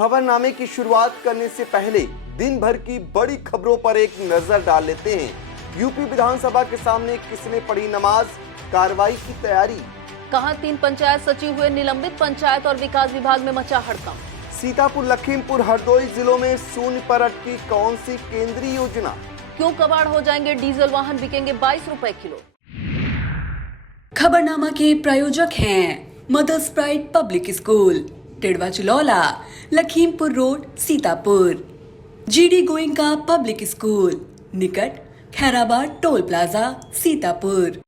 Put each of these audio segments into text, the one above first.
खबरनामे की शुरुआत करने से पहले दिन भर की बड़ी खबरों पर एक नजर डाल लेते हैं। यूपी विधानसभा के सामने किसने पढ़ी नमाज, कार्रवाई की तैयारी। कहां 3 पंचायत सचिव हुए निलंबित, पंचायत और विकास विभाग में मचा हड़कंप। सीतापुर, लखीमपुर, हरदोई जिलों में शून्य पर अटकी कौन सी केंद्रीय योजना। क्यों कबाड़ हो जाएंगे डीजल वाहन, बिकेंगे 22 रुपए किलो। खबरनामा के प्रायोजक हैं Mother's Pride Public School, Tidwa Chilaula, Lakhimpur road, Sitapur. GD Goenka Public School, निकट खैराबाद टोल प्लाजा, सीतापुर।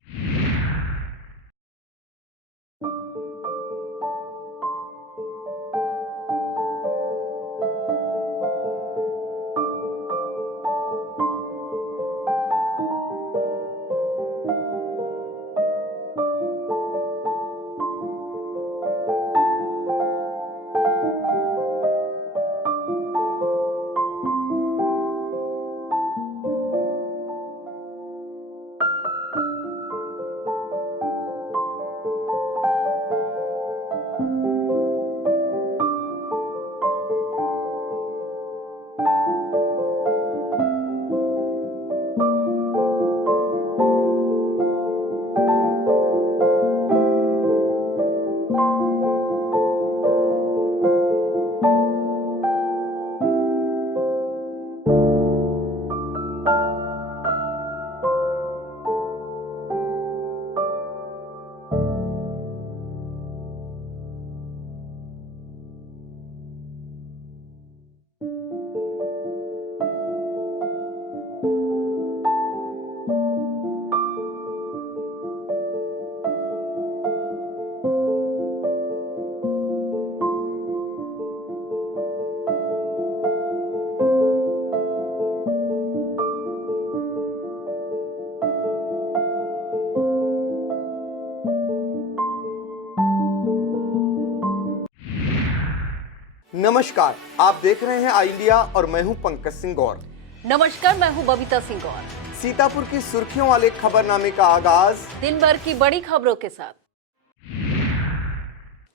नमस्कार, आप देख रहे हैं आई इंडिया और मैं हूं पंकज सिंह गौर। नमस्कार, मैं हूं बबीता सिंह गौर। सीतापुर की सुर्खियों वाले खबरनामे का आगाज दिन भर की बड़ी खबरों के साथ।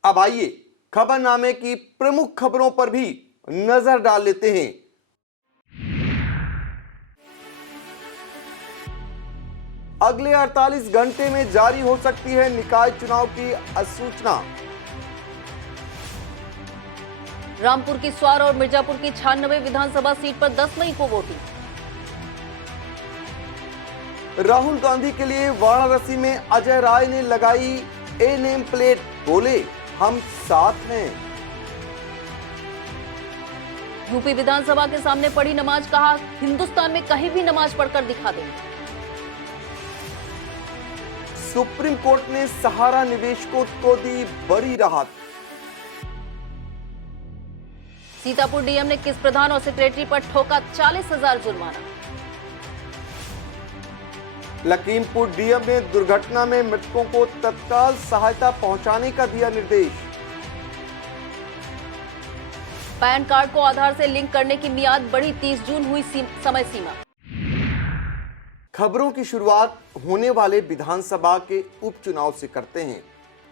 अब आइए खबरनामे की प्रमुख खबरों पर भी नजर डाल लेते हैं। अगले 48 घंटे में जारी हो सकती है निकाय चुनाव की अधिसूचना। रामपुर की स्वार और मिर्जापुर की 96 विधानसभा सीट पर 10 मई को वोटिंग। राहुल गांधी के लिए वाराणसी में अजय राय ने लगाई ए नेम प्लेट, बोले हम साथ हैं। यूपी विधानसभा के सामने पढ़ी नमाज, कहा हिंदुस्तान में कहीं भी नमाज पढ़कर दिखा देंगे। सुप्रीम कोर्ट ने सहारा निवेशकों को दी बड़ी राहत। सीतापुर डीएम ने किस प्रधान और सेक्रेटरी पर ठोका 40,000 जुर्माना। लखीमपुर डीएम ने दुर्घटना में मृतकों को तत्काल सहायता पहुंचाने का दिया निर्देश। पैन कार्ड को आधार से लिंक करने की मियाद बढ़ी, 30 जून हुई समय सीमा। खबरों की शुरुआत होने वाले विधानसभा के उपचुनाव से करते हैं।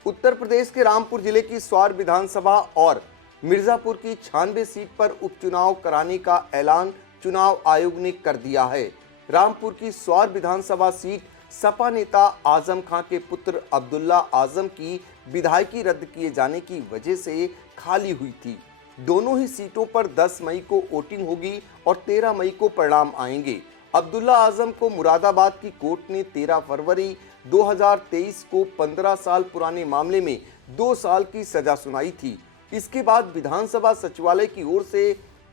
उत्तर प्रदेश के रामपुर जिले की स्वार विधानसभा और मिर्जापुर की 96 सीट पर उपचुनाव कराने का ऐलान चुनाव आयोग ने कर दिया है। रामपुर की स्वार विधानसभा सीट सपा नेता आजम खां के पुत्र अब्दुल्ला आजम की विधायकी रद्द किए जाने की वजह से खाली हुई थी। दोनों ही सीटों पर 10 मई को वोटिंग होगी और 13 मई को परिणाम आएंगे। अब्दुल्ला आजम को मुरादाबाद की कोर्ट ने 13 फरवरी 2023 को 15 साल पुराने मामले में 2 साल की सजा सुनाई थी। इसके बाद विधानसभा सचिवालय की ओर से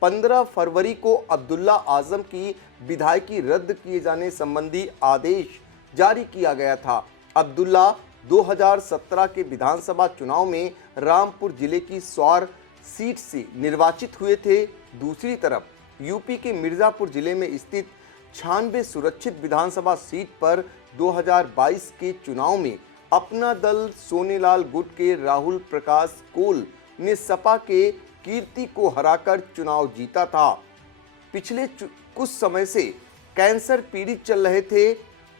15 फरवरी को अब्दुल्ला आजम की विधायकी रद्द किए जाने संबंधी आदेश जारी किया गया था। अब्दुल्ला 2017 के विधानसभा चुनाव में रामपुर जिले की स्वार सीट से निर्वाचित हुए थे। दूसरी तरफ यूपी के मिर्जापुर जिले में स्थित 96 सुरक्षित विधानसभा सीट पर 2022 के चुनाव में अपना दल सोनेलाल गुट के राहुल प्रकाश कोल ने सपा के कीर्ति को हराकर चुनाव जीता था। पिछले कुछ समय से कैंसर पीड़ित चल रहे थे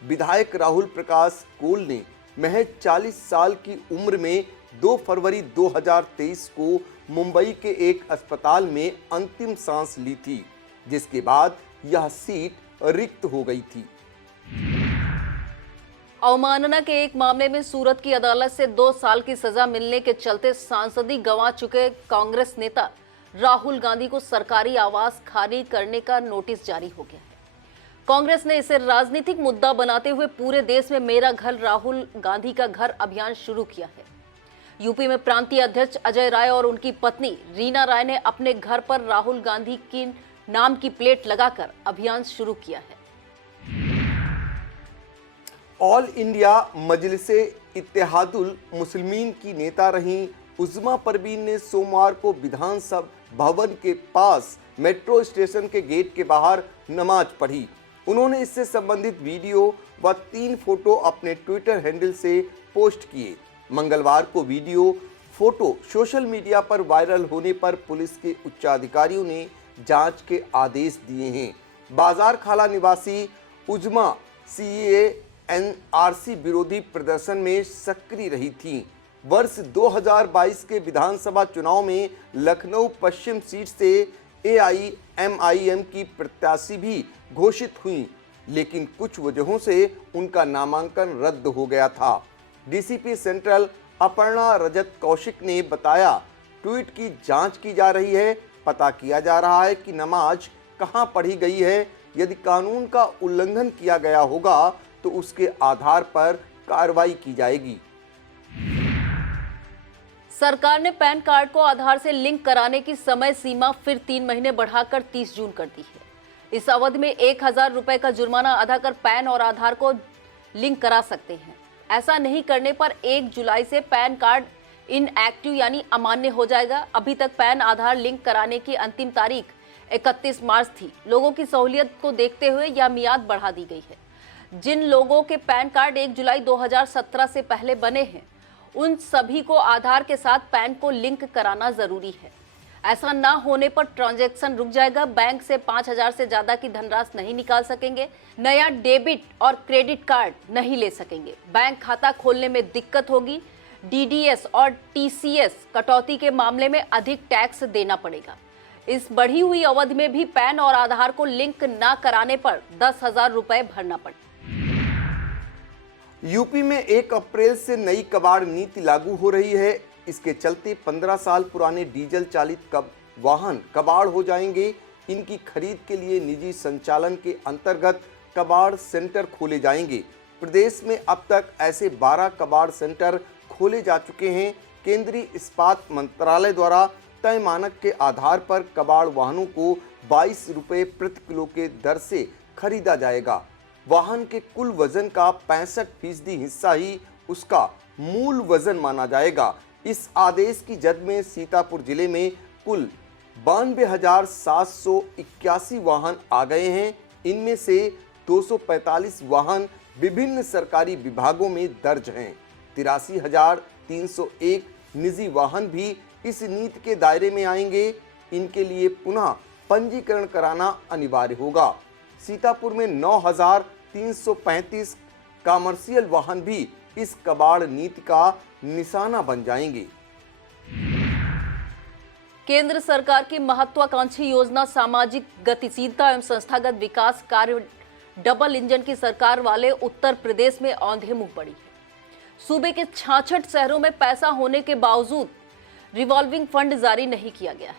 विधायक राहुल प्रकाश कोल ने महज 40 साल की उम्र में 2 फरवरी 2023 को मुंबई के एक अस्पताल में अंतिम सांस ली थी, जिसके बाद यह सीट रिक्त हो गई थी। अवमानना के एक मामले में सूरत की अदालत से 2 साल की सजा मिलने के चलते सांसदी गंवा चुके कांग्रेस नेता राहुल गांधी को सरकारी आवास खाली करने का नोटिस जारी हो गया है। कांग्रेस ने इसे राजनीतिक मुद्दा बनाते हुए पूरे देश में मेरा घर राहुल गांधी का घर अभियान शुरू किया है। यूपी में प्रांतीय अध्यक्ष अजय राय और उनकी पत्नी रीना राय ने अपने घर पर राहुल गांधी की नाम की प्लेट लगाकर अभियान शुरू किया है। ऑल इंडिया मजलिसे इत्तेहादुल मुस्लिमीन की नेता रहीं उज़्मा परवीन ने सोमवार को विधानसभा भवन के पास मेट्रो स्टेशन के गेट के बाहर नमाज पढ़ी। उन्होंने इससे संबंधित वीडियो व 3 फोटो अपने ट्विटर हैंडल से पोस्ट किए। मंगलवार को वीडियो फोटो सोशल मीडिया पर वायरल होने पर पुलिस के उच्चाधिकारियों ने जांच के आदेश दिए हैं। बाजार खाला निवासी उज़्मा सीएए एनआरसी विरोधी प्रदर्शन में सक्रिय रही थी। वर्ष 2022 के विधानसभा चुनाव में लखनऊ पश्चिम सीट से एआईएमआईएम की प्रत्याशी भी घोषित हुई, लेकिन कुछ वजहों से उनका नामांकन रद्द हो गया था। डीसीपी सेंट्रल अपर्णा रजत कौशिक ने बताया, ट्वीट की जांच की जा रही है, पता किया जा रहा है कि नमाज कहां पढ़ी गई है। यदि कानून का उल्लंघन किया गया होगा तो उसके आधार पर कार्रवाई की जाएगी। सरकार ने पैन कार्ड को आधार से लिंक कराने की समय सीमा फिर 3 महीने बढ़ाकर 30 जून कर दी है। इस अवधि में 1000 रुपए का जुर्माना अदा कर पैन और आधार को लिंक करा सकते हैं। ऐसा नहीं करने पर 1 जुलाई से पैन कार्ड इनएक्टिव यानी अमान्य हो जाएगा। अभी तक पैन आधार लिंक कराने की अंतिम तारीख 31 मार्च थी। लोगों की सहूलियत को देखते हुए यह मियाद बढ़ा दी गई है। जिन लोगों के पैन कार्ड 1 जुलाई 2017 से पहले बने हैं, उन सभी को आधार के साथ पैन को लिंक कराना जरूरी है। ऐसा ना होने पर ट्रांजैक्शन रुक जाएगा। बैंक से 5000 से ज्यादा की धनराशि नहीं निकाल सकेंगे। नया डेबिट और क्रेडिट कार्ड नहीं ले सकेंगे। बैंक खाता खोलने में दिक्कत होगी। डीडीएस और टीसीएस कटौती के मामले में अधिक टैक्स देना पड़ेगा। इस बढ़ी हुई अवधि में भी पैन और आधार को लिंक ना कराने पर 10,000 रुपए भरना पड़ेगा। यूपी में 1 अप्रैल से नई कबाड़ नीति लागू हो रही है। इसके चलते 15 साल पुराने डीजल चालित वाहन कबाड़ हो जाएंगे। इनकी खरीद के लिए निजी संचालन के अंतर्गत कबाड़ सेंटर खोले जाएंगे। प्रदेश में अब तक ऐसे 12 कबाड़ सेंटर खोले जा चुके हैं। केंद्रीय इस्पात मंत्रालय द्वारा तय मानक के आधार पर कबाड़ वाहनों को 22 रुपये प्रति किलो के दर से खरीदा जाएगा। वाहन के कुल वजन का 65% हिस्सा ही उसका मूल वजन माना जाएगा। इस आदेश की जद में सीतापुर जिले में कुल 92,781 वाहन आ गए हैं। इनमें से 245 वाहन विभिन्न सरकारी विभागों में दर्ज हैं। 83,301 निजी वाहन भी इस नीति के दायरे में आएंगे। इनके लिए पुनः पंजीकरण कराना अनिवार्य होगा। सीतापुर में 9,335 कमर्शियल वाहन भी इस कबाड़ नीति का निशाना बन जाएंगे। केंद्र सरकार की महत्वाकांक्षी योजना सामाजिक गतिशीलता एवं संस्थागत विकास कार्य डबल इंजन की सरकार वाले उत्तर प्रदेश में औंधे मुंह पड़ी है। सूबे के 66 शहरों में पैसा होने के बावजूद रिवॉल्विंग फंड जारी नहीं किया गया है।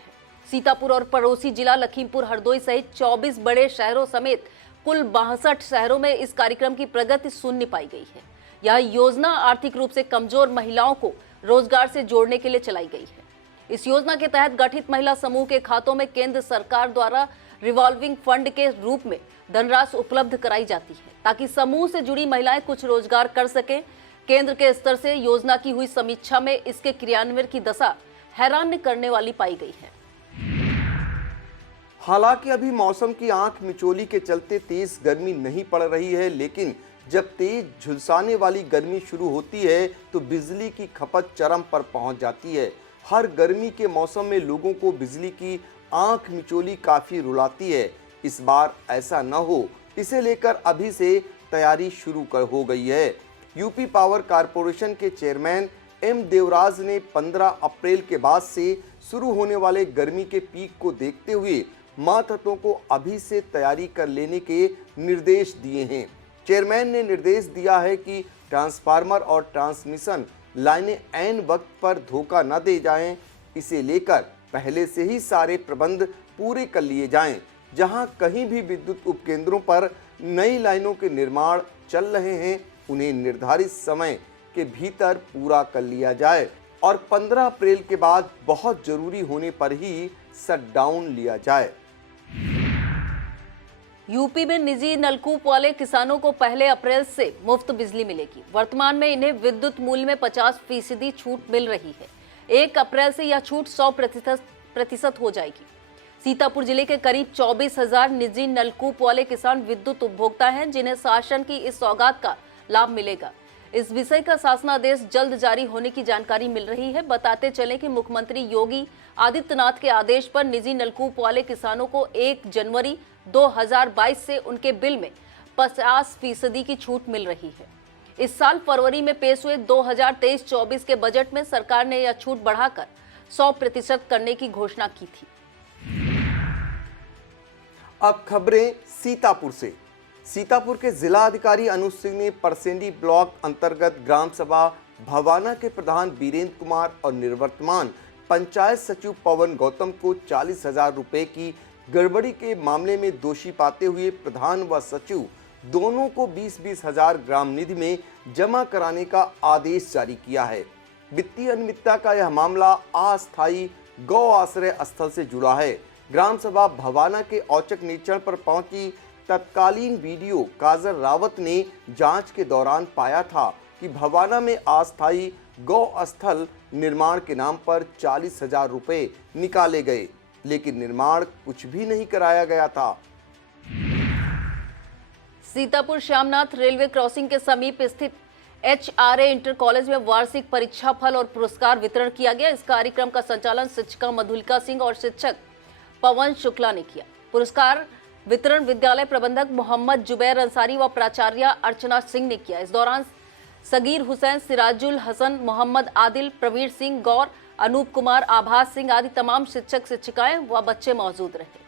सीतापुर और पड़ोसी जिला लखीमपुर हरदोई सहित 24 बड़े शहरों समेत कुल 62 शहरों में इस कार्यक्रम की प्रगति शून्य पाई गई है। यह योजना आर्थिक रूप से कमजोर महिलाओं को रोजगार से जोड़ने के लिए चलाई गई है। इस योजना के तहत गठित महिला समूह के खातों में केंद्र सरकार द्वारा रिवॉल्विंग फंड के रूप में धनराशि उपलब्ध कराई जाती है, ताकि समूह से जुड़ी महिलाएं कुछ रोजगार कर सकें। केंद्र के स्तर से योजना की हुई समीक्षा में इसके क्रियान्वयन की दशा हैरान करने वाली पाई गई है। हालांकि अभी मौसम की आंख मिचोली के चलते तेज गर्मी नहीं पड़ रही है, लेकिन जब तेज झुलसाने वाली गर्मी शुरू होती है तो बिजली की खपत चरम पर पहुंच जाती है। हर गर्मी के मौसम में लोगों को बिजली की आंख मिचोली काफी रुलाती है। इस बार ऐसा न हो, इसे लेकर अभी से तैयारी शुरू हो गई है। यूपी पावर कारपोरेशन के चेयरमैन एम देवराज ने 15 अप्रैल के बाद से शुरू होने वाले गर्मी के पीक को देखते हुए मातहतों को अभी से तैयारी कर लेने के निर्देश दिए हैं। चेयरमैन ने निर्देश दिया है कि ट्रांसफार्मर और ट्रांसमिशन लाइनें ऐन वक्त पर धोखा न दे जाएं, इसे लेकर पहले से ही सारे प्रबंध पूरे कर लिए जाएं। जहां कहीं भी विद्युत उपकेंद्रों पर नई लाइनों के निर्माण चल रहे हैं, उन्हें निर्धारित समय के भीतर पूरा कर लिया जाए और 15 अप्रैल के बाद बहुत जरूरी होने पर ही शटडाउन लिया जाए। यूपी में निजी नलकूप वाले किसानों को पहले अप्रैल से मुफ्त बिजली मिलेगी। वर्तमान में इन्हें विद्युत मूल्य में 50% छूट मिल रही है। 1 अप्रैल से यह छूट 100% हो जाएगी। सीतापुर जिले के करीब 24,000 निजी नलकूप वाले किसान विद्युत उपभोक्ता हैं, जिन्हें शासन की इस सौगात का लाभ मिलेगा। इस विषय का शासनादेश जल्द जारी होने की जानकारी मिल रही है। बताते चलें कि मुख्यमंत्री योगी आदित्यनाथ के आदेश पर निजी नलकूप वाले किसानों को 1 जनवरी 2022 से उनके बिल में 50% की छूट मिल रही है। इस साल फरवरी में पेश हुए 2023-24 के बजट में सरकार ने यह छूट बढ़ाकर 100% करने की घोषणा की थी। अब खबरें सीतापुर से। सीतापुर के जिला अधिकारी अनुज सिंह ने परसेंडी ब्लॉक अंतर्गत ग्राम सभा भवाना के प्रधान वीरेंद्र कुमार और निवर्तमान पंचायत सचिव पवन गौतम को 40,000 रुपए की गड़बड़ी के मामले में दोषी पाते हुए प्रधान व सचिव दोनों को 20-20 हजार ग्राम निधि में जमा कराने का आदेश जारी किया है। वित्तीय अनियमितता का यह मामला अस्थायी गौ आश्रय स्थल से जुड़ा है। ग्राम सभा भवाना के औचक निरीक्षण पर पहुंची तत्कालीन वीडियो काजल रावत ने जांच के दौरान पाया था कि भवाना में अस्थायी गौ स्थल निर्माण के नाम पर 40,000 रुपए निकाले गए, लेकिन निर्माण कुछ भी नहीं कराया गया था। सीतापुर श्यामनाथ रेलवे क्रॉसिंग के समीप स्थित HRA इंटर कॉलेज में वार्षिक परीक्षा फल और पुरस्कार वितरण किया गया। इस कार्यक्रम का संचालन शिक्षिका मधुलिका सिंह और शिक्षक पवन शुक्ला ने किया। पुरस्कार वितरण विद्यालय प्रबंधक मोहम्मद जुबैर अंसारी व प्राचार्य अर्चना सिंह ने किया। इस दौरान सगीर हुसैन, सिराजुल हसन, मोहम्मद आदिल, प्रवीण सिंह गौर, अनूप कुमार, आभास सिंह आदि तमाम शिक्षक शिक्षिकाएं व बच्चे मौजूद रहे।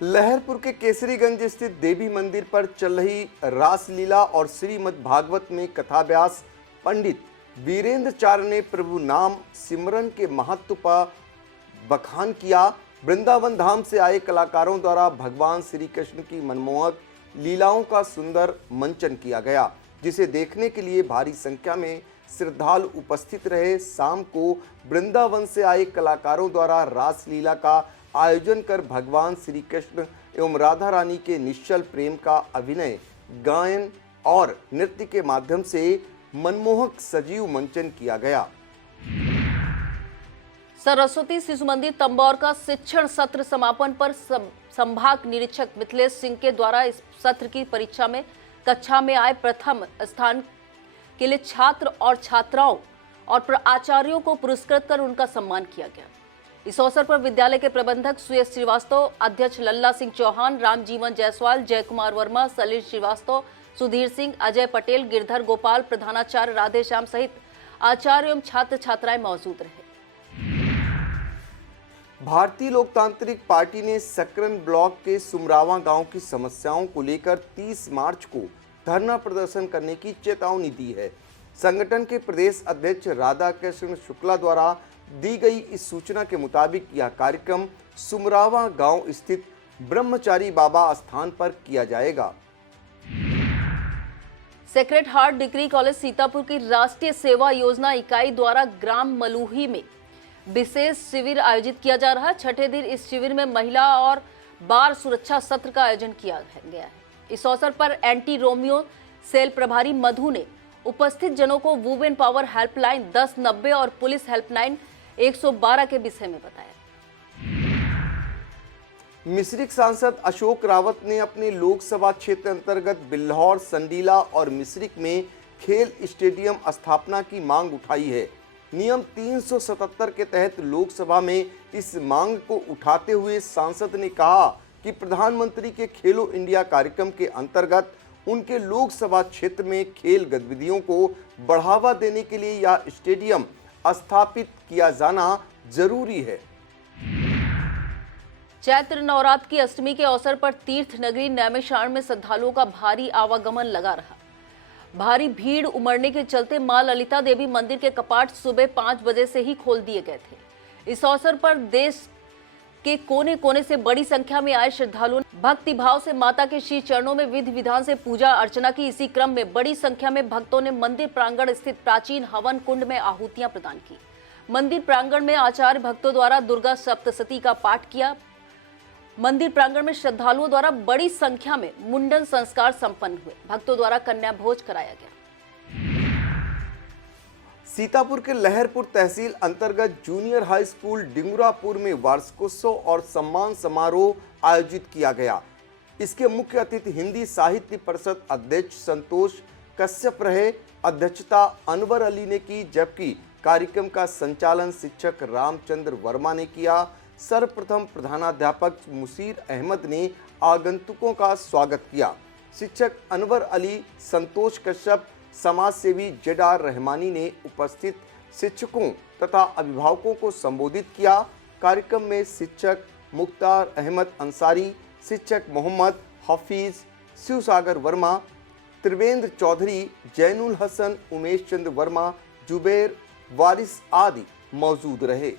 लहरपुर के केसरीगंज स्थित देवी मंदिर पर चल रही रासलीला और श्रीमद् भागवत में कथाव्यास पंडित वीरेंद्रचार्य ने प्रभु नाम सिमरन के महत्व पर बखान किया। वृंदावन धाम से आए कलाकारों द्वारा भगवान श्री कृष्ण की मनमोहक लीलाओं का सुंदर मंचन किया गया, जिसे देखने के लिए भारी संख्या में श्रद्धालु उपस्थित रहे। शाम को वृंदावन से आए कलाकारों द्वारा रासलीला का आयोजन कर भगवान श्री कृष्ण एवं राधा रानी के निश्चल प्रेम का अभिनय, गायन और नृत्य के माध्यम से मनमोहक सजीव मंचन किया गया। सरस्वती शिशु मंदिर तंबौर का शिक्षण सत्र समापन पर संभाग निरीक्षक मिथिलेश सिंह के द्वारा इस सत्र की परीक्षा में कक्षा में आए प्रथम स्थान के लिए छात्र और छात्राओं और आचार्यों को पुरस्कृत कर उनका सम्मान किया गया। इस अवसर पर विद्यालय के प्रबंधक सुयश श्रीवास्तव, अध्यक्ष लल्ला सिंह चौहान, रामजीवन जायसवाल, जय कुमार वर्मा, सलील श्रीवास्तव, सुधीर सिंह, अजय पटेल, गिरधर गोपाल, प्रधानाचार्य राधेश्याम सहित आचार्य एवं छात्र छात्राएं मौजूद रहे। भारतीय लोकतांत्रिक पार्टी ने सकरन ब्लॉक के सुमरावा गांव की समस्याओं को लेकर 30 मार्च को धरना प्रदर्शन करने की चेतावनी दी है। संगठन के प्रदेश अध्यक्ष राधा कृष्ण शुक्ला द्वारा दी गई इस सूचना के मुताबिक यह कार्यक्रम सुमरावा गांव स्थित ब्रह्मचारी बाबा स्थान पर किया जाएगा। Sacred heart degree college Sitapur की राष्ट्रीय सेवा योजना इकाई द्वारा ग्राम मलूही में विशेष शिविर आयोजित किया जा रहा है। छठे दिन इस शिविर में महिला और बाल सुरक्षा सत्र का आयोजन किया गया है। इस अवसर पर एंटी रोमियो सेल प्रभारी मधु ने उपस्थित जनों को वुमेन पावर हेल्पलाइन 1090 और पुलिस हेल्पलाइन 112 के विषय में बताया। मिश्रिक सांसद अशोक रावत ने अपने लोकसभा क्षेत्र अंतर्गत बिल्हौर, संडीला और मिश्रिक में खेल स्टेडियम स्थापना की मांग उठाई है। नियम 377 के तहत लोकसभा में इस मांग को उठाते हुए सांसद ने कहा कि प्रधानमंत्री के खेलो इंडिया कार्यक्रम के अंतर्गत उनके लोकसभा क्षेत्र में खेल गतिविधियों को बढ़ावा देने के लिए यह स्टेडियम स्थापित किया जाना जरूरी है। चैत्र नवरात्र की अष्टमी के अवसर पर तीर्थ नगरी नैमिषारण्य में श्रद्धालुओं का भारी आवागमन लगा रहा। भारी भीड़ उमड़ने के चलते मां ललिता देवी मंदिर के कपाट सुबह 5 बजे से ही खोल दिए गए थे। इस अवसर पर देश के कोने कोने से बड़ी संख्या में आए श्रद्धालुओं ने भक्ति भाव से माता के श्री चरणों में विधि विधान से पूजा अर्चना की। इसी क्रम में बड़ी संख्या में भक्तों ने मंदिर प्रांगण स्थित प्राचीन हवन कुंड में आहुतियां प्रदान की। मंदिर प्रांगण में आचार्य भक्तों द्वारा दुर्गा सप्तशती का पाठ किया। मंदिर प्रांगण में श्रद्धालुओं द्वारा बड़ी संख्या में मुंडन संस्कार संपन्न हुए। भक्तों द्वारा कन्या भोज कराया गया। सीतापुर के लहरपुर तहसील अंतर्गत जूनियर हाई स्कूल डिंगरापुर में वार्षिकोत्सव और सम्मान समारोह आयोजित किया गया। इसके मुख्य अतिथि हिंदी साहित्य परिषद अध्यक्ष संतोष कश्यप रहे। अध्यक्षता अनवर अली ने की, जबकि कार्यक्रम का संचालन शिक्षक रामचंद्र वर्मा ने किया। सर्वप्रथम प्रधानाध्यापक मुसीर अहमद ने आगंतुकों का स्वागत किया। शिक्षक अनवर अली, संतोष कश्यप, समाज सेवी जेडार रहमानी ने उपस्थित शिक्षकों तथा अभिभावकों को संबोधित किया। कार्यक्रम में शिक्षक मुख्तार अहमद अंसारी, शिक्षक मोहम्मद हफीज, शिवसागर वर्मा, त्रिवेंद्र चौधरी, जैनुल हसन, उमेश चंद्र वर्मा, जुबैर वारिस आदि मौजूद रहे।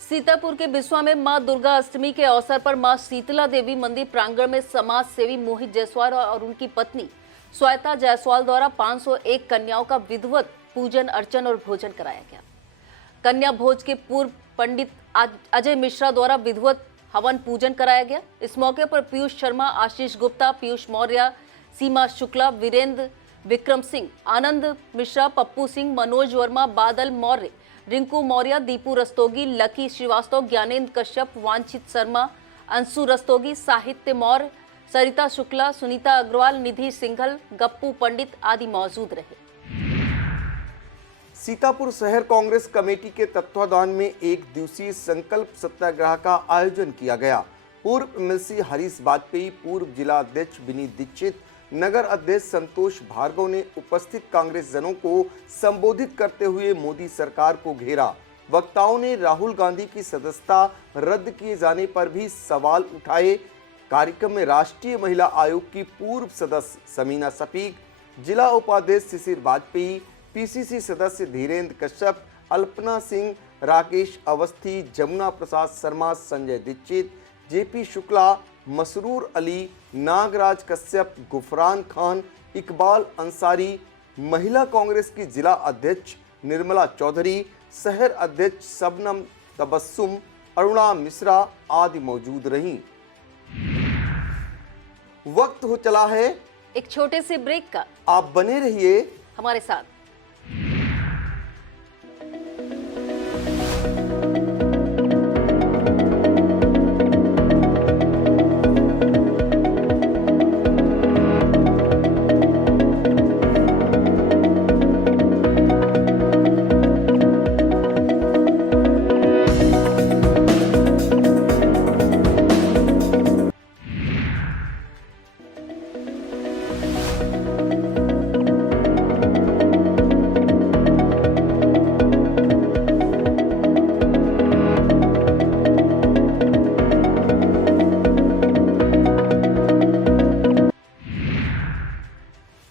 सीतापुर के बिस्वा में मां दुर्गा अष्टमी के अवसर पर मां शीतला देवी मंदिर प्रांगण में समाज सेवी मोहित जायसवाल और उनकी पत्नी श्वेता जायसवाल द्वारा 501 कन्याओं का विधिवत पूजन अर्चन और भोजन कराया गया। कन्या भोज के पूर्व पंडित अजय मिश्रा द्वारा विधिवत हवन पूजन कराया गया। इस मौके पर पीयूष शर्मा, आशीष गुप्ता, पीयूष मौर्य, सीमा शुक्ला, वीरेंद्र विक्रम सिंह, आनंद मिश्रा, पप्पू सिंह, मनोज वर्मा, बादल मौर्य, रिंकू मौर्य, दीपू रस्तोगी, लकी श्रीवास्तव, ज्ञानेंद्र कश्यप, वांछित शर्मा, अंशु रस्तोगी, साहित्य मौर्य, सरिता शुक्ला, सुनीता अग्रवाल, निधि सिंघल, गप्पू पंडित आदि मौजूद रहे। सीतापुर शहर कांग्रेस कमेटी के तत्वाधान में एक दिवसीय संकल्प सत्याग्रह का आयोजन किया गया। पूर्व एमएलसी हरीश वाजपेयी, पूर्व जिला अध्यक्ष विनीत दीक्षित, नगर अध्यक्ष संतोष भार्गव ने उपस्थित कांग्रेस जनों को संबोधित करते हुए मोदी सरकार को घेरा। वक्ताओं ने राहुल गांधी की सदस्यता रद्द किए जाने पर भी सवाल उठाए। कार्यक्रम में राष्ट्रीय महिला आयोग की पूर्व सदस्य समीना शफीक, जिला उपाध्यक्ष शिशिर वाजपेयी, पीसीसी सदस्य धीरेन्द्र कश्यप, अल्पना सिंह, राकेश अवस्थी, जमुना प्रसाद शर्मा, संजय दीक्षित, जेपी शुक्ला, मसरूर अली, नागराज कश्यप, गुफरान खान, इकबाल अंसारी, महिला कांग्रेस की जिला अध्यक्ष निर्मला चौधरी, शहर अध्यक्ष शबनम तबस्सुम, अरुणा मिश्रा आदि मौजूद रहीं। वक्त हो चला है एक छोटे से ब्रेक का। आप बने रहिए हमारे साथ।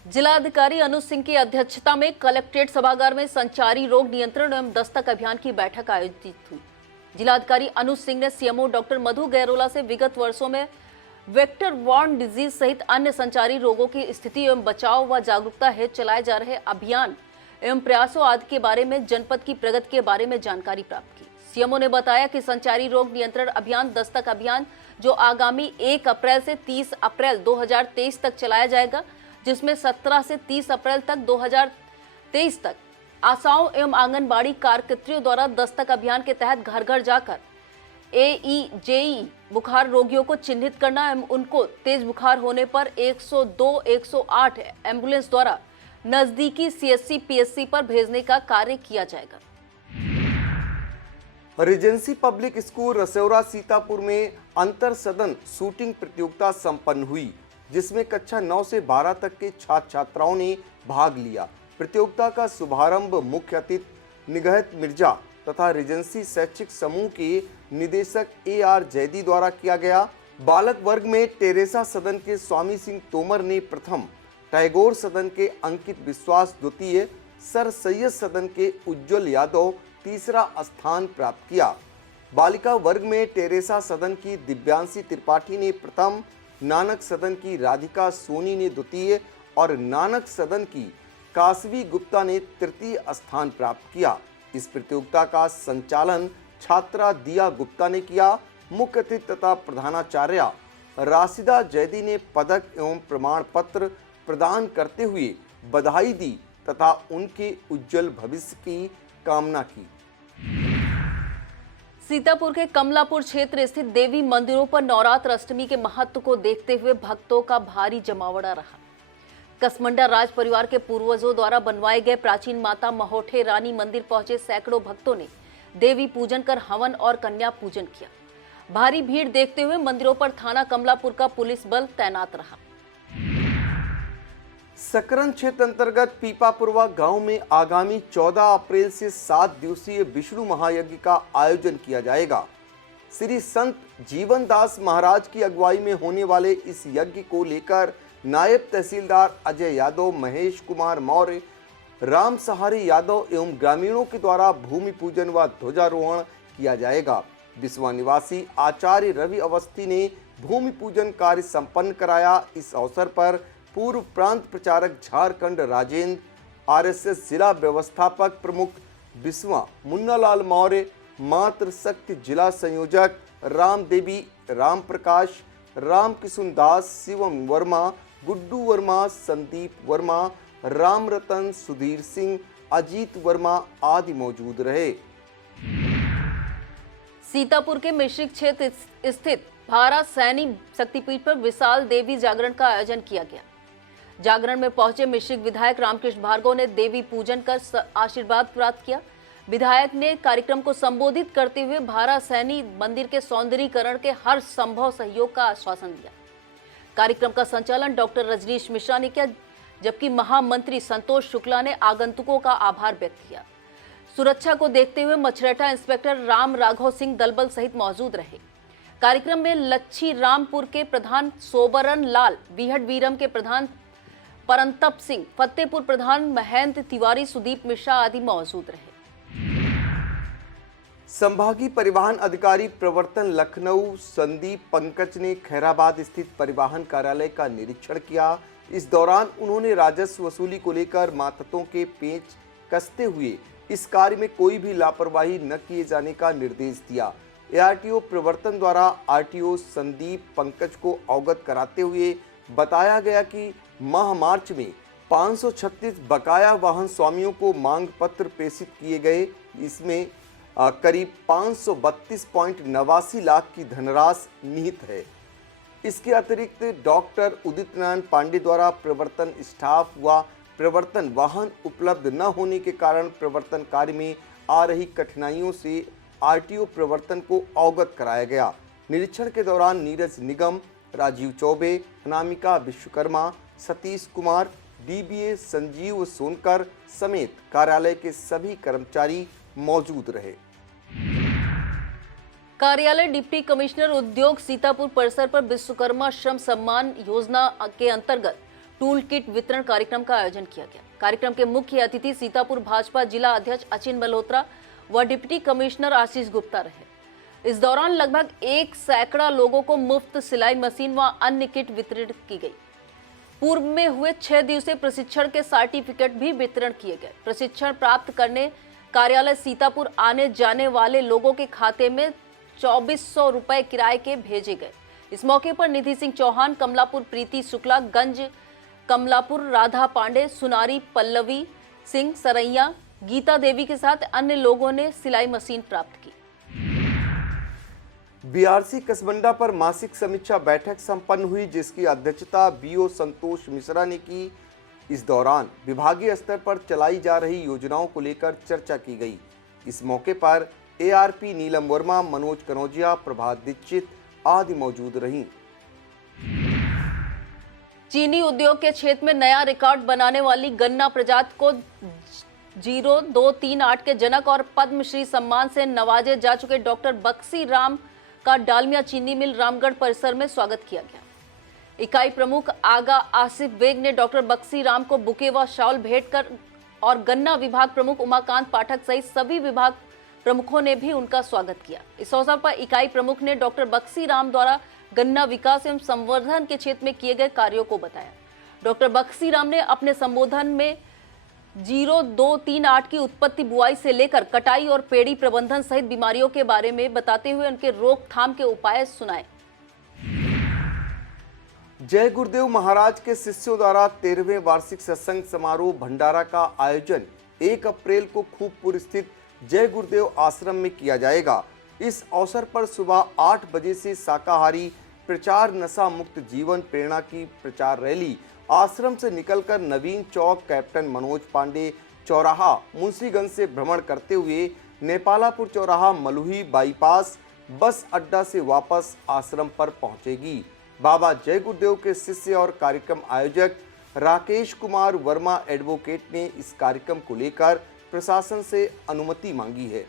जिलाधिकारी अनुज सिंह की अध्यक्षता में कलेक्ट्रेट सभागार में संचारी रोग नियंत्रण एवं दस्तक अभियान की बैठक आयोजित हुई। जिलाधिकारी अनुज सिंह ने सीएमओ डॉक्टर मधु गैरोला से विगत वर्षों में वेक्टर बॉर्न डिजीज सहित अन्य संचारी रोगों की स्थिति एवं बचाव व जागरूकता हेतु चलाए जा रहे अभियान एवं प्रयासों आदि के बारे में जनपद की प्रगति के बारे में जानकारी प्राप्त की। सीएमओ ने बताया कि संचारी रोग नियंत्रण अभियान दस्तक अभियान जो आगामी 1 अप्रैल से 30 अप्रैल 2023 तक चलाया जाएगा, जिसमें 17 से 30 अप्रैल तक 2023 तक आशाओं एवं आंगनबाड़ी कार्यकर्तियों द्वारा दस्तक अभियान के तहत घर घर जाकर AEJE बुखार रोगियों को चिन्हित करना एवं उनको तेज बुखार होने पर 102-108 एम्बुलेंस द्वारा नजदीकी CSC PSC पर भेजने का कार्य किया जाएगा। रीजेंसी पब्लिक स्कूल रसौरा सीतापुर में अंतर सदन शूटिंग प्रतियोगिता संपन्न हुई। जिसमें कक्षा 9 से 12 तक के छात्र छात्राओं ने भाग लिया। प्रतियोगिता का शुभारंभ मुख्य अतिथि निगहत मिर्जा तथा रिजेंसी शैक्षिक समूह के निदेशक AR जैदी द्वारा किया गया। बालक वर्ग में टेरेसा सदन के स्वामी सिंह तोमर ने प्रथम, टैगोर सदन के अंकित विश्वास द्वितीय, सर सैयद सदन के उज्जवल यादव तीसरा स्थान प्राप्त किया। बालिका वर्ग में टेरेसा सदन की दिव्यांशी त्रिपाठी ने प्रथम, नानक सदन की राधिका सोनी ने द्वितीय और नानक सदन की कासवी गुप्ता ने तृतीय स्थान प्राप्त किया। इस प्रतियोगिता का संचालन छात्रा दिया गुप्ता ने किया। मुख्य अतिथि तथा प्रधानाचार्य राशिदा जैदी ने पदक एवं प्रमाण पत्र प्रदान करते हुए बधाई दी तथा उनके उज्जवल भविष्य की कामना की। सीतापुर के कमलापुर क्षेत्र स्थित देवी मंदिरों पर नवरात्र अष्टमी के महत्व को देखते हुए भक्तों का भारी जमावड़ा रहा। कसमंडा राज परिवार के पूर्वजों द्वारा बनवाए गए प्राचीन माता महोठे रानी मंदिर पहुंचे सैकड़ों भक्तों ने देवी पूजन कर हवन और कन्या पूजन किया। भारी भीड़ देखते हुए मंदिरों पर थाना कमलापुर का पुलिस बल तैनात रहा। सकरन क्षेत्र अंतर्गत पीपापुरवा गांव में आगामी 14 अप्रैल से 7 दिवसीय विष्णु महायज्ञ का आयोजन किया जाएगा। श्री संत जीवन दास महाराज की अगुवाई में होने वाले इस यज्ञ को लेकर नायब तहसीलदार अजय यादव, महेश कुमार मौर्य, राम सहारे यादव एवं ग्रामीणों के द्वारा भूमि पूजन व ध्वजारोहण किया जाएगा। बिस्वा निवासी आचार्य रवि अवस्थी ने भूमि पूजन कार्य संपन्न कराया। इस अवसर पर पूर्व प्रांत प्रचारक झारखंड राजेंद्र, RSS जिला व्यवस्थापक प्रमुख बिस्वा मुन्नालाल मौर्य, मातृशक्ति जिला संयोजक राम देवी, राम प्रकाश, राम किशुन दास, शिवम वर्मा, गुड्डू वर्मा, संदीप वर्मा, राम रतन, सुधीर सिंह, अजीत वर्मा आदि मौजूद रहे। सीतापुर के मिश्रिक क्षेत्र स्थित भारा सैनी शक्तिपीठ पर विशाल देवी जागरण का आयोजन किया गया। जागरण में पहुंचे मिश्रिक विधायक रामकृष्ण भार्गव ने देवी पूजन कर आशीर्वाद प्राप्त किया। विधायक ने कार्यक्रम को संबोधित करते हुए भारा सैनी मंदिर के सौंदर्यीकरण के हर संभव सहयोग का आश्वासन दिया। कार्यक्रम का संचालन डॉक्टर रजनीश मिश्रा ने किया, जबकि महामंत्री संतोष शुक्ला ने आगंतुकों का आभार व्यक्त किया। सुरक्षा को देखते हुए मछरेटा इंस्पेक्टर राम राघव सिंह दलबल सहित मौजूद रहे। कार्यक्रम में लच्छी रामपुर के प्रधान सोबरन लाल, बीहड़ वीरम के प्रधान परंतप सिंह, फतेहपुर प्रधान महेंद्र तिवारी, सुदीप मिश्रा आदि मौजूद रहे। संभागीय परिवहन अधिकारी प्रवर्तन लखनऊ संदीप पंकज ने खैराबाद स्थित परिवहन कार्यालय का निरीक्षण किया। इस दौरान उन्होंने राजस्व वसूली को लेकर मातहतों के पेच कसते हुए इस कार्य में कोई भी लापरवाही न किए जाने का निर्देश दिया। ARTO प्रवर्तन द्वारा RTO संदीप पंकज को अवगत कराते हुए बताया गया कि माह मार्च में 536 बकाया वाहन स्वामियों को मांग पत्र प्रेषित किए गए। इसमें करीब 532.89 लाख की धनराशि निहित है। इसके अतिरिक्त डॉक्टर उदित नारायण पांडे द्वारा प्रवर्तन स्टाफ व प्रवर्तन वाहन उपलब्ध न होने के कारण प्रवर्तन कार्य में आ रही कठिनाइयों से RTO प्रवर्तन को अवगत कराया गया। निरीक्षण के दौरान नीरज निगम, राजीव चौबे, अनामिका विश्वकर्मा, सतीश कुमार, DBA संजीव सोनकर समेत कार्यालय के सभी कर्मचारी मौजूद रहे। कार्यालय डिप्टी कमिश्नर उद्योग सीतापुर परिसर पर विश्वकर्मा श्रम सम्मान योजना के अंतर्गत टूल किट वितरण कार्यक्रम का आयोजन किया गया। कार्यक्रम के मुख्य अतिथि सीतापुर भाजपा जिला अध्यक्ष अचिन मल्होत्रा व डिप्टी कमिश्नर आशीष गुप्ता रहे। इस दौरान लगभग 1 सैकड़ा लोगों को मुफ्त सिलाई मशीन व अन्य किट वितरित की गई। पूर्व में हुए 6 दिवसीय प्रशिक्षण के सर्टिफिकेट भी वितरण किए गए। प्रशिक्षण प्राप्त करने कार्यालय सीतापुर आने जाने वाले लोगों के खाते में 2400 रुपए किराए के भेजे गए। इस मौके पर निधि सिंह चौहान, कमलापुर प्रीति शुक्ला, गंज कमलापुर राधा पांडे, सुनारी पल्लवी सिंह सरैया, गीता देवी के साथ अन्य लोगों ने सिलाई मशीन प्राप्त की। BRC कसबंडा पर मासिक समीक्षा बैठक संपन्न हुई, जिसकी अध्यक्षता BO संतोष मिश्रा ने की। इस दौरान विभागीय स्तर पर चलाई जा रही योजनाओं को लेकर चर्चा की गई। इस मौके पर ARP नीलम वर्मा, मनोज कनौजिया, प्रभात दीक्षित आदि मौजूद रहीं। चीनी उद्योग के क्षेत्र में नया रिकॉर्ड बनाने वाली गन्ना प्रजाति को 0238 के जनक और पद्मश्री सम्मान से नवाजे जा चुके डॉक्टर बक्सी राम का डालमिया चीनी मिल रामगढ़ परिसर में स्वागत किया गया। इकाई प्रमुख आगा आसिफ बेग ने डॉक्टर बक्सी राम को बुके व शॉल भेंट कर और गन्ना विभाग प्रमुख उमाकांत पाठक सहित सभी विभाग प्रमुखों ने भी उनका स्वागत किया। इस अवसर पर इकाई प्रमुख ने डॉक्टर बक्सी राम द्वारा गन्ना विकास एवं संवर्धन के क्षेत्र में किए गए कार्यों को बताया। डॉक्टर बक्सी राम ने अपने संबोधन में 0238 की उत्पत्ति, बुआई से लेकर कटाई और पेड़ी प्रबंधन सहित बीमारियों के बारे में बताते हुए उनके रोकथाम के उपाय सुनाए। जय गुरुदेव महाराज के शिष्यों द्वारा 13वें वार्षिक सत्संग समारोह भंडारा का आयोजन 1 अप्रैल को खूबपुर स्थित जय गुरुदेव आश्रम में किया जाएगा। इस अवसर पर सुबह 8 बजे से शाकाहारी प्रचार नशा मुक्त जीवन प्रेरणा की प्रचार रैली आश्रम से निकलकर नवीन चौक, कैप्टन मनोज पांडे चौराहा, मुंशीगंज से भ्रमण करते हुए नेपालापुर चौराहा, मलुही बाईपास बस अड्डा से वापस आश्रम पर पहुंचेगी। बाबा जय गुरुदेव के शिष्य और कार्यक्रम आयोजक राकेश कुमार वर्मा एडवोकेट ने इस कार्यक्रम को लेकर प्रशासन से अनुमति मांगी है।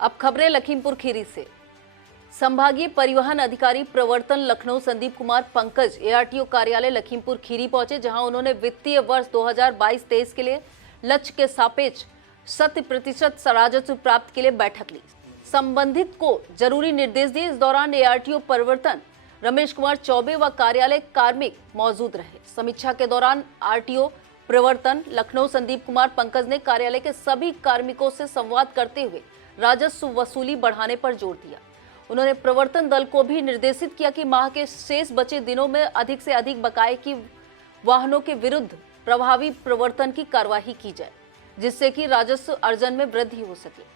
अब खबरें लखीमपुर खीरी से। संभागीय परिवहन अधिकारी प्रवर्तन लखनऊ संदीप कुमार पंकज एआरटीओ कार्यालय लखीमपुर खीरी पहुंचे, जहां उन्होंने वित्तीय वर्ष 2022-23 के लिए लक्ष्य के सापेक्ष 100% राजस्व प्राप्त के लिए बैठक ली। संबंधित को जरूरी निर्देश दिए। इस दौरान एआरटीओ परिवर्तन रमेश कुमार चौबे व कार्यालय कार्मिक मौजूद रहे। समीक्षा के दौरान आरटीओ प्रवर्तन लखनऊ संदीप कुमार पंकज ने कार्यालय के सभी कार्मिकों से संवाद करते हुए राजस्व वसूली बढ़ाने पर जोर दिया। उन्होंने प्रवर्तन दल को भी निर्देशित किया कि माह के शेष बचे दिनों में अधिक से अधिक बकाये की वाहनों के विरुद्ध प्रभावी प्रवर्तन की कार्यवाही की जाए, जिससे कि राजस्व अर्जन में वृद्धि हो सके।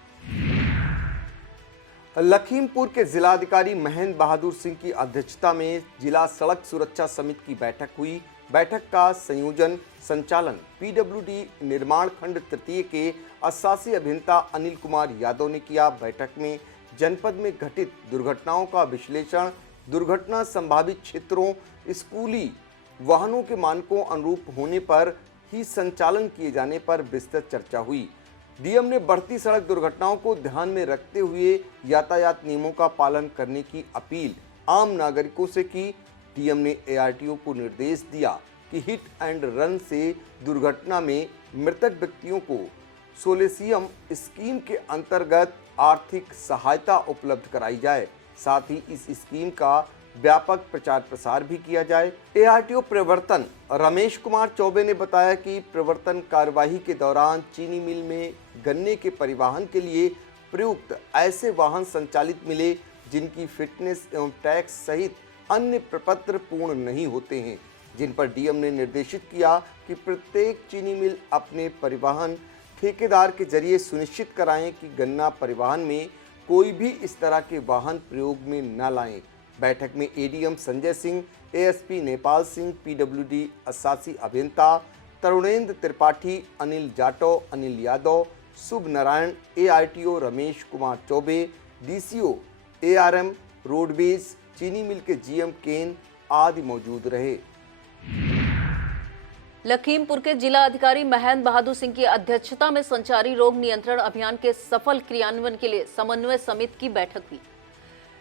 लखीमपुर के जिलाधिकारी महेंद्र बहादुर सिंह की अध्यक्षता में जिला सड़क सुरक्षा समिति की बैठक हुई। बैठक का संयोजन संचालन पीडब्ल्यूडी निर्माण खंड तृतीय के 88 अभियंता अनिल कुमार यादव ने किया। बैठक में जनपद में घटित दुर्घटनाओं का विश्लेषण, दुर्घटना संभावित क्षेत्रों, स्कूली वाहनों के मानकों अनुरूप होने पर ही संचालन किए जाने पर विस्तृत चर्चा हुई। डीएम ने बढ़ती सड़क दुर्घटनाओं को ध्यान में रखते हुए यातायात नियमों का पालन करने की अपील आम नागरिकों से की। डीएम ने एआरटीओ को निर्देश दिया कि हिट एंड रन से दुर्घटना में मृतक व्यक्तियों को सोलेसियम स्कीम के अंतर्गत आर्थिक सहायता उपलब्ध कराई जाए। साथ ही इस स्कीम का व्यापक प्रचार प्रसार भी किया जाए। एआरटीओ प्रवर्तन रमेश कुमार चौबे ने बताया कि प्रवर्तन कार्यवाही के दौरान चीनी मिल में गन्ने के परिवहन के लिए प्रयुक्त ऐसे वाहन संचालित मिले जिनकी फिटनेस एवं टैक्स सहित अन्य प्रपत्र पूर्ण नहीं होते हैं, जिन पर डीएम ने निर्देशित किया कि प्रत्येक चीनी मिल अपने परिवहन ठेकेदार के जरिए सुनिश्चित कराएं कि गन्ना परिवहन में कोई भी इस तरह के वाहन प्रयोग में न लाएं। बैठक में ADM Sanjay Singh, ASP Nepal Singh, PWD 88 अभियंता Tarunendra Tripathi, Anil Jatav, Anil Yadav, Shubh Narayan, ARTO Ramesh Kumar Chaubey, DCO ARM roadways, चीनी मिल के जीएम केन आदि मौजूद रहे। लखीमपुर के जिला अधिकारी महेंद्र बहादुर सिंह की अध्यक्षता में संचारी रोग नियंत्रण अभियान के सफल क्रियान्वयन के लिए समन्वय समिति की बैठक हुई।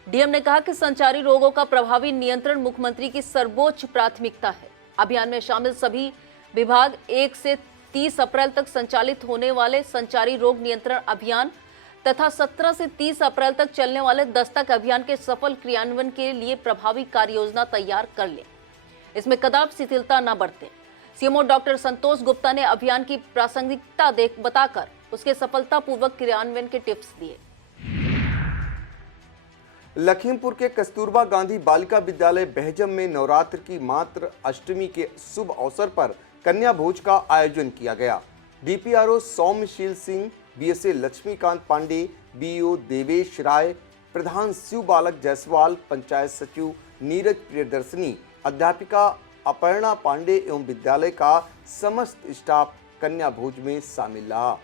डीएम ने कहा कि संचारी रोगों का प्रभावी नियंत्रण मुख्यमंत्री की सर्वोच्च प्राथमिकता है। अभियान में शामिल सभी विभाग 1 से 30 अप्रैल तक संचालित होने वाले संचारी रोग नियंत्रण अभियान तथा 17 से 30 अप्रैल तक चलने वाले दस्तक अभियान के सफल क्रियान्वयन के लिए प्रभावी कार्य योजना तैयार कर ले। इसमें कदापि शिथिलता न बरतें। सीएमओ डॉक्टर संतोष गुप्ता ने अभियान की प्रासंगिकता बताकर उसके सफलतापूर्वक क्रियान्वयन के टिप्स दिए। लखीमपुर के कस्तूरबा गांधी बालिका विद्यालय बहजम में नवरात्र की मात्र अष्टमी के शुभ अवसर पर कन्या भोज का आयोजन किया गया। DPRO Saumyasheel Singh, BSA Laxmikant Pandey, BEO Devesh Rai, प्रधान शिव बालक जायसवाल, पंचायत सचिव नीरज प्रियदर्शनी, अध्यापिका अपर्णा पांडे एवं विद्यालय का समस्त स्टाफ कन्या भोज में शामिल रहा।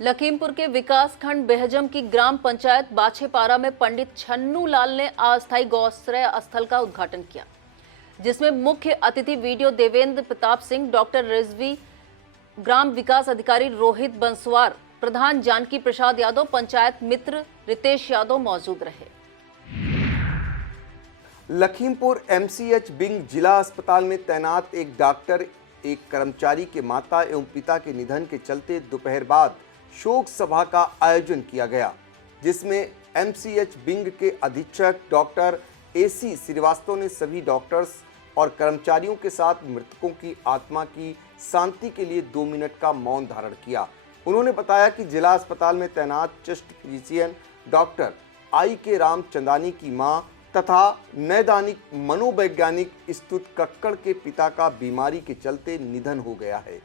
लखीमपुर के विकास खंड बेहजम की ग्राम पंचायत बाछेपारा में पंडित छन्नू लाल ने अस्थायी गौश्रय स्थल का उद्घाटन किया, जिसमें मुख्य अतिथि वीडियो देवेंद्र प्रताप सिंह, डॉक्टर रिजवी, ग्राम विकास अधिकारी रोहित बंसवार, प्रधान जानकी प्रसाद यादव, पंचायत मित्र रितेश यादव मौजूद रहे। लखीमपुर एमसीएच बिंग जिला अस्पताल में तैनात एक डॉक्टर, एक कर्मचारी के माता एवं पिता के निधन के चलते दोपहर बाद शोक सभा का आयोजन किया गया, जिसमें एमसीएच बिंग के अधीक्षक डॉक्टर एसी श्रीवास्तव ने सभी डॉक्टर्स और कर्मचारियों के साथ मृतकों की आत्मा की शांति के लिए 2 मिनट का मौन धारण किया। उन्होंने बताया कि जिला अस्पताल में तैनात चेस्ट फिजिशियन डॉक्टर आई के रामचंदानी की मां तथा नैदानिक मनोवैज्ञानिक स्तुत कक्कड़ के पिता का बीमारी के चलते निधन हो गया है।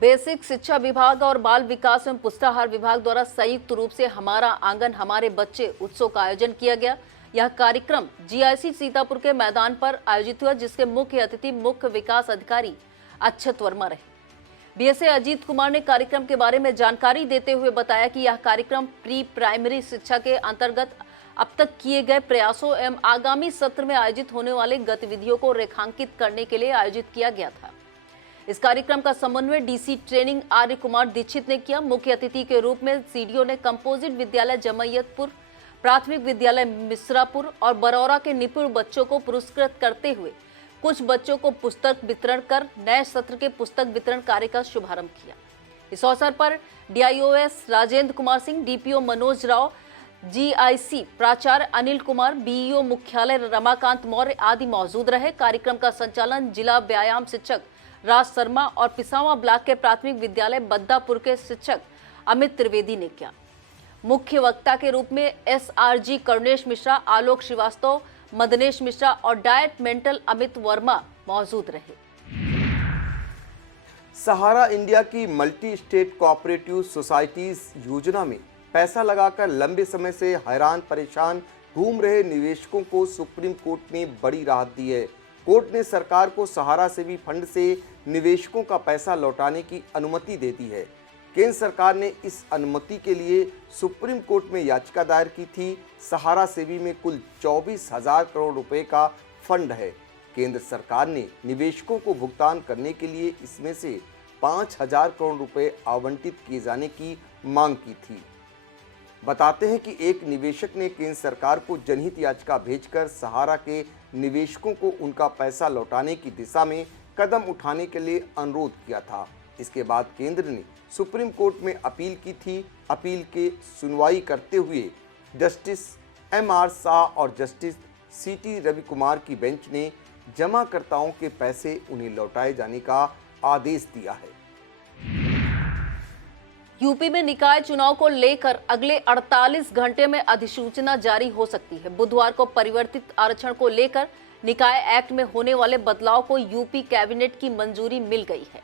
बेसिक शिक्षा विभाग और बाल विकास एवं पुष्टाहार विभाग द्वारा संयुक्त रूप से हमारा आंगन हमारे बच्चे उत्सव का आयोजन किया गया। यह कार्यक्रम जीआईसी सीतापुर के मैदान पर आयोजित हुआ, जिसके मुख्य अतिथि मुख्य विकास अधिकारी अक्षत वर्मा रहे। बीएसए अजीत कुमार ने कार्यक्रम के बारे में जानकारी देते हुए बताया कि यह कार्यक्रम प्री प्राइमरी शिक्षा के अंतर्गत अब तक किए गए प्रयासों एवं आगामी सत्र में आयोजित होने वाले गतिविधियों को रेखांकित करने के लिए आयोजित किया गया था। इस कार्यक्रम का समन्वय डीसी ट्रेनिंग आर्य कुमार दीक्षित ने किया। मुख्य अतिथि के रूप में सीडीओ ने कंपोजिट विद्यालय जमैयतपुर, प्राथमिक विद्यालय मिश्रापुर और बरौरा के निपुण बच्चों को पुरस्कृत करते हुए कुछ बच्चों को पुस्तक वितरण कर नए सत्र के पुस्तक वितरण कार्य का शुभारंभ किया। इस अवसर पर DIOS Rajendra Kumar Singh, DPO Manoj Rao, GIC प्राचार्य अनिल कुमार, बीईओ मुख्यालय रमाकांत मौर्य आदि मौजूद रहे। कार्यक्रम का संचालन जिला व्यायाम शिक्षक राज शर्मा और पिसावा ब्लॉक के प्राथमिक विद्यालय बद्दापुर के शिक्षक अमित त्रिवेदी ने किया। मुख्य वक्ता के रूप में एसआरजी करुणेश मिश्रा, आलोक श्रीवास्तव, मदनेश मिश्रा और डायट मेंटल अमित वर्मा मौजूद रहे। सहारा इंडिया की मल्टी स्टेट कोऑपरेटिव सोसाइटीज योजना में पैसा लगाकर लंबे समय से हैरान परेशान घूम रहे निवेशकों को सुप्रीम कोर्ट ने बड़ी राहत दी है। कोर्ट ने सरकार को सहारा सेवी फंड से निवेशकों का पैसा लौटाने की अनुमति दे दी है। केंद्र सरकार ने इस अनुमति के लिए सुप्रीम कोर्ट में याचिका दायर की थी। सहारा सेवी में कुल 24,000 करोड़ रुपए का फंड है। केंद्र सरकार ने निवेशकों को भुगतान करने के लिए इसमें से 5,000 करोड़ रुपए आवंटित किए जाने की मांग की थी। बताते हैं कि एक निवेशक ने केंद्र सरकार को जनहित याचिका भेजकर सहारा के निवेशकों को उनका पैसा लौटाने की दिशा में कदम उठाने के लिए अनुरोध किया था। इसके बाद केंद्र ने सुप्रीम कोर्ट में अपील की थी। अपील के सुनवाई करते हुए जस्टिस एमआर शाह और जस्टिस सीटी रवि कुमार की बेंच ने जमाकर्ताओं के पैसे उन्हें लौटाए जाने का आदेश दिया है। यूपी में निकाय चुनाव को लेकर अगले 48 घंटे में अधिसूचना जारी हो सकती है। बुधवार को परिवर्तित आरक्षण को लेकर निकाय एक्ट में होने वाले बदलाव को यूपी कैबिनेट की मंजूरी मिल गई है।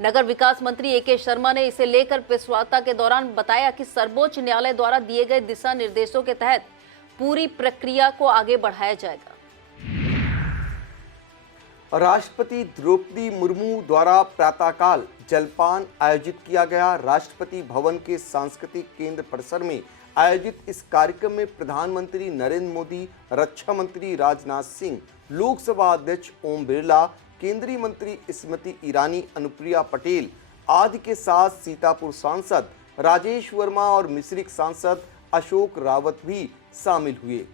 नगर विकास मंत्री एके शर्मा ने इसे लेकर प्रेस वार्ता के दौरान बताया कि सर्वोच्च न्यायालय द्वारा दिए गए दिशा निर्देशों के तहत पूरी प्रक्रिया को आगे बढ़ाया जाएगा। राष्ट्रपति द्रौपदी मुर्मू द्वारा प्रातःकाल जलपान आयोजित किया गया। राष्ट्रपति भवन के सांस्कृतिक केंद्र परिसर में आयोजित इस कार्यक्रम में प्रधानमंत्री नरेंद्र मोदी, रक्षा मंत्री राजनाथ सिंह, लोकसभा अध्यक्ष ओम बिरला, केंद्रीय मंत्री स्मृति ईरानी, अनुप्रिया पटेल आदि के साथ सीतापुर सांसद राजेश वर्मा और मिश्रिक सांसद अशोक रावत भी शामिल हुए।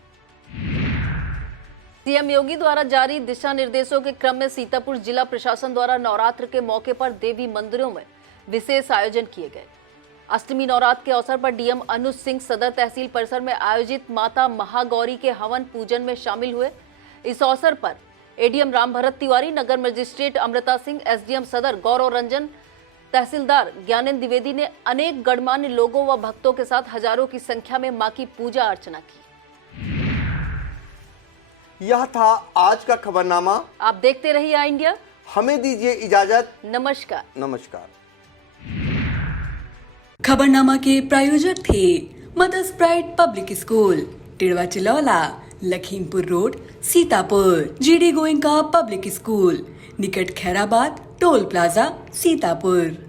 सीएम योगी द्वारा जारी दिशा निर्देशों के क्रम में सीतापुर जिला प्रशासन द्वारा नवरात्र के मौके पर देवी मंदिरों में विशेष आयोजन किए गए। अष्टमी नवरात्र के अवसर पर डीएम अनुज सिंह सदर तहसील परिसर में आयोजित माता महागौरी के हवन पूजन में शामिल हुए। इस अवसर पर एडीएम राम भरत तिवारी, नगर मजिस्ट्रेट अमृता सिंह, एसडीएम सदर गौरव रंजन, तहसीलदार ज्ञानेंद्र द्विवेदी ने अनेक गणमान्य लोगों व भक्तों के साथ हजारों की संख्या में मां की पूजा अर्चना की। यह था आज का खबरनामा। आप देखते रहिए आई इंडिया। हमें दीजिए इजाजत। नमस्कार। नमस्कार। खबरनामा के प्रायोजक थे Mother's Pride Public School, Tidwa Chilaula, Lakhimpur road, Sitapur. GD Goenka Public School, निकट खैराबाद, टोल प्लाजा, सीतापुर।